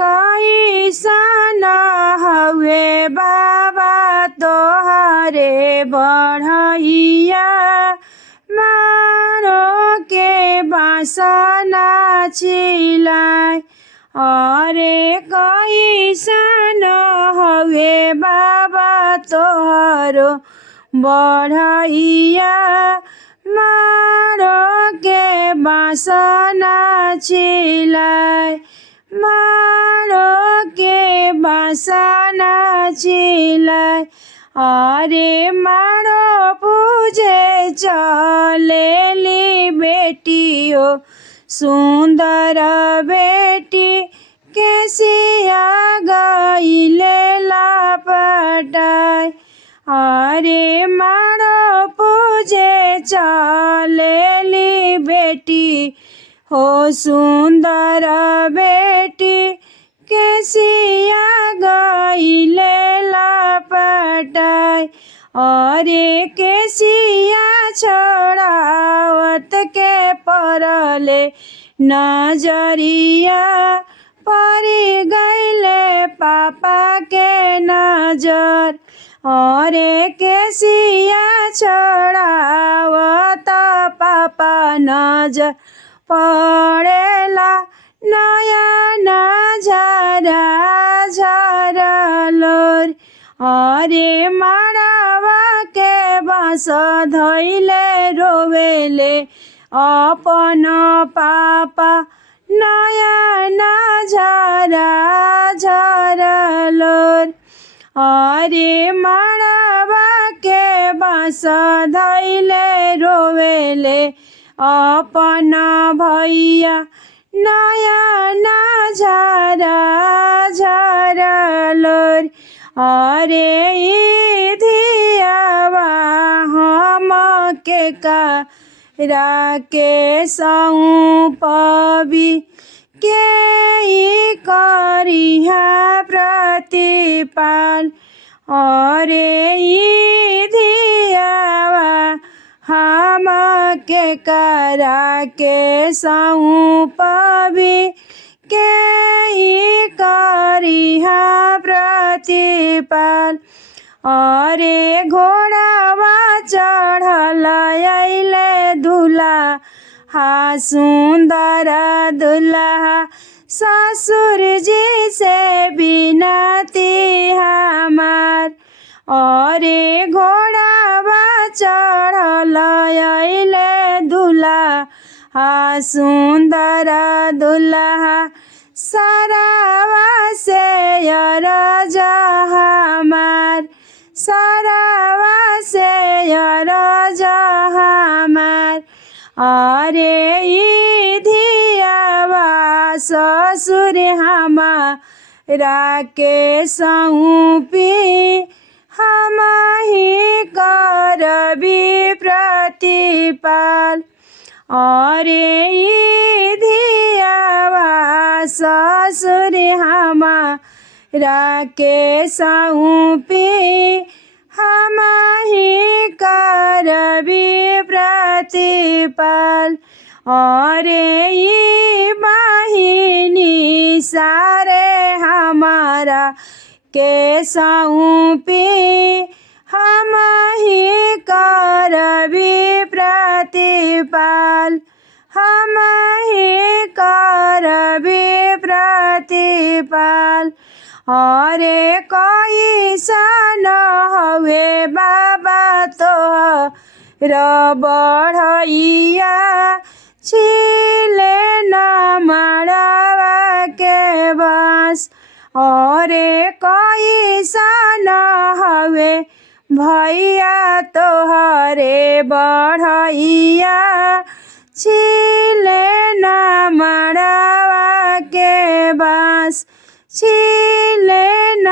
कैसन हवे बाबा तोहरे बढ़ैया मारो के बासना छिलाय। अरे कैसन हवे बाबा तोहरो बढ़ैया मारो के बासना छिलाय। मारो के बासना छिलाय। अरे मारो पूजे चलेली बेटियो सुंदर बेटी केसिया गईले लपटाय। अरे मारो पूजे चलेली बेटी हो सुंदर बेटी केसिया गईले लपटाय। अरे केसिया छोड़ावत के परले नजरिया परी गईले पापा के नजर। अरे केसिया छोड़ावत पापा नजर पड़ेला नयन झरा झरलोर। अरे मड़वा के बाँस धइले रोवेले अपन पापा नयन झरा झरलोर। अरे मड़वा के बाँस धइले रोवेले अपन भैया नयन झरा झरलोर। अरे ई धियावा हमके करा के सौंपबी के ई करिहा प्रतिपाल। अरे ई धियावा हमके करा के सौंपबी के ई करिहा प्रतिपाल। अरे घोड़ावा चढ़ल अइले दुल्हा सुंदर दुल्हा ससुर जी से बिनती हमार। अरे घोड़ावा चढ़ल अइले दुल्हा सुंदर दुल्हा सरावा से अरज हमार। सरावा से अरज हमार। अरे ई धियावा ससुर हमारा के सौंपी हमही करबी प्रतिपाल। अरे ई धियावा ससुर हमारा के सौंपी हमही करबी प्रतिपाल। अरे ई बहिनी सारे हमारा के सौंपी हमही करबी प्रतिपाल। हमही करबी प्रतिपाल। अरे कैसन हवे बाबा तोहर बढ़ैया छिले न मड़वा के बाँस। अरे कैसन हवे भैया तोहरे बढ़ैया छिले न मड़वा के बाँस। छिले न